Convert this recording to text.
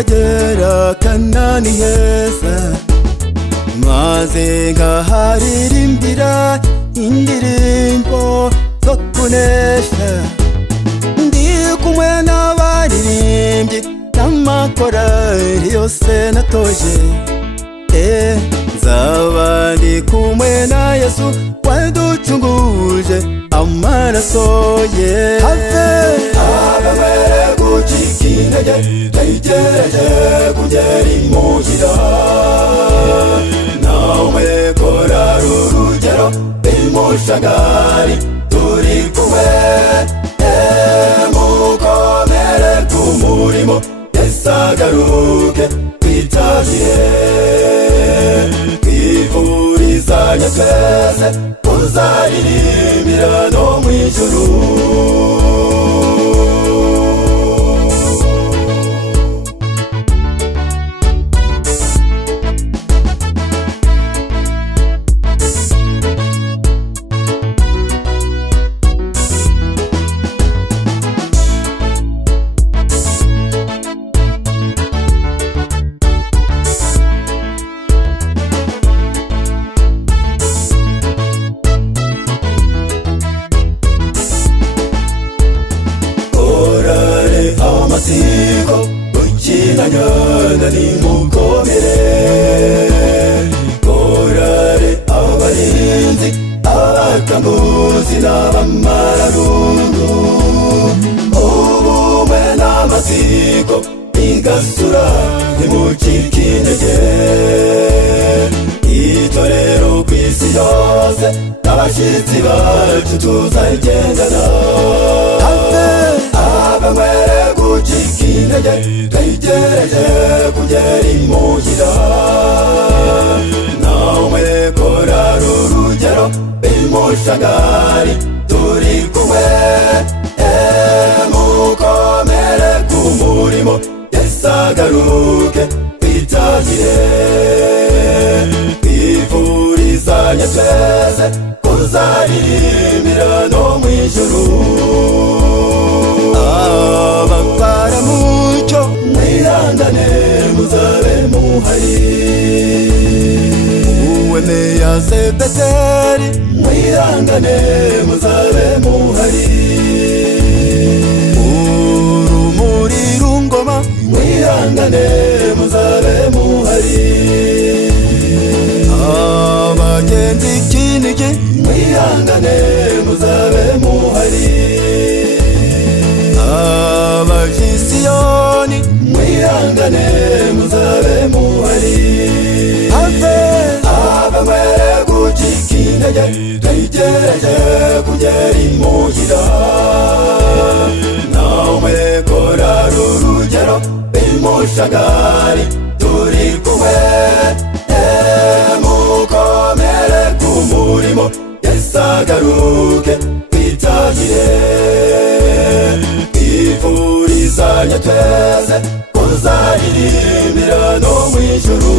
nzagera Kanani heza, maze ngaharirimbira indirimbo zo kunesha. Ndi kumwe n'abaririmbyi n'amakorali yose natoje, nzaba ndi kumwe na Yesu waducunguje amaraso ye. Habe mwere gucika intege, ntegereje kugera imuhira. Nawe korari urugero imushagari turi kumwe, mukomere ku murimo Yesu agaruke twitahire. Twifurizanye twese kuzaririmbira no mw'ijuru. Amasiko ukinanyana nimukomere, korari abarinzi abakanguzi n'abamararungu. Ubumwe n'amasiko igasura ntimucike intege. Itorero kw'isi yose abashitsi bacu tuzagendana. Habe mwere gucika intege, ntegereje kugera imuhira. Nawe korari urugero imushagari turi kumwe, mukomere ku murimo Yesu agaruke twitahire. Twifurizanye twese kuzaririmbira no mw'ijuru. Abapfaramucyo mwihangane muzabe muhari, uwemeye Beteli mwihangane muzabe muhari, urumuri rungoma mwihangane muzabe muhari, abagenzi Kinigi mwihangane muzabe muhari, abajisiyoni mwihangane muzabe muhari. Habe mwere gucika intege, ntegereje kugera imuhira. Nawe korari urugero imushagari turi kumwe, mukomere ku murimo Yesu agaruke twitahire. Twifurizanye twese kuzaririmbira no mw'ijuru.